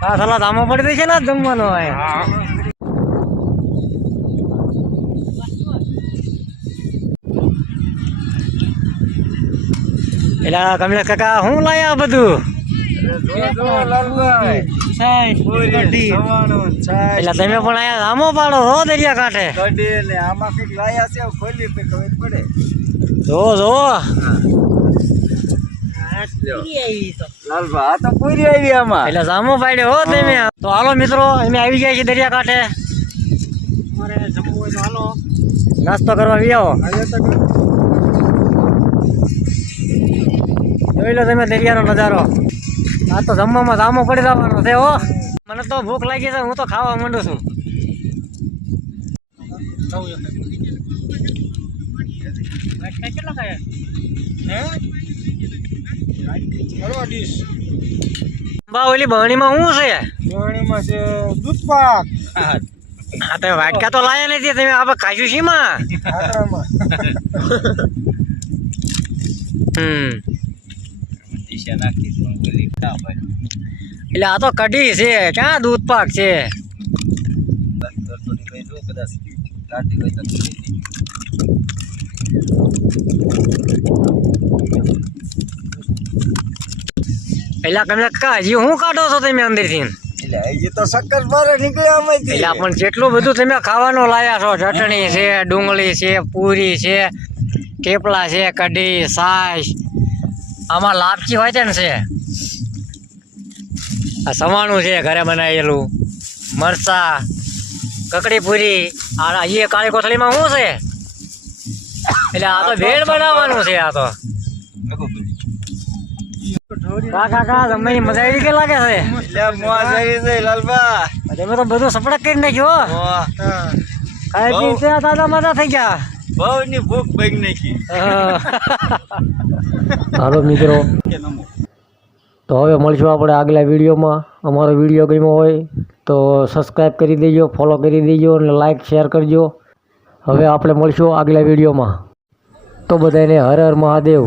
હા સલા ધામો પડી છે ને જમવાનો હોય એટલે કમલેશ કાકા હું લાયા બધું? એટલે તમે પણ આયા ધામો પાડો હો દરિયા કાંઠે. જો જો એટલે જામો પાડ્યો હો તમે. તો હાલો મિત્રો અમે આવી ગયા છીએ દરિયા કાંઠે. નાસ્તો કરવા આવી આવો જોઈ લો તમે દરિયાનો નજારો. આ તો જમવામાં જામો પડી જવાનો છે હો. મને તો ભૂખ લાગી છે હું તો ખાવા માંડું છું. કેટલા બા ઓલી બહણીમાં શું છે? હા તો વાટકા તો લાયા નથી તમે આપણે ખાશું શીમાં હમ. એટલે આ તો કઢી છે ક્યાં દૂધ પાક છે? પેલા તમે કા હજી હું કાઢો છો તમે અંદરથી? શક્કર બારે નીકળ્યા અમે એટલે પણ જેટલું બધું તમે ખાવાનું લાયા છો ચટણી છે ડુંગળી છે પૂરી છે થેપલા છે કઢી છાશ આમાં લાપચી હોય છે ને છે. આ સવાણું છે ઘરે બનાવેલું. મરચા કકડી પૂરી આ અહીંયા કાળી કોથળીમાં શું છે? એટલે આ તો ભેળ બનાવવાનું છે આ તો. કાકા તમને મજા આવી કે લાગે છે? મોજ તમે તો બધું સપડા કરી નાખ્યો હો. મોહ. ખાઈ પી દાદા માદા થઈ ગયા. બહુની ભૂખ ભાગી નાખી. હાલો મિત્રો. તો હવે મળશું આપણે આગલા વિડીયોમાં. અમારો વીડિયો ગમ્યો હોય તો સબસ્ક્રાઈબ કરી દેજો ફોલો કરી દેજો અને લાઈક શેર કરજો. હવે આપણે મળશું આગલા વિડીયોમાં. તો બધાને હર હર મહાદેવ.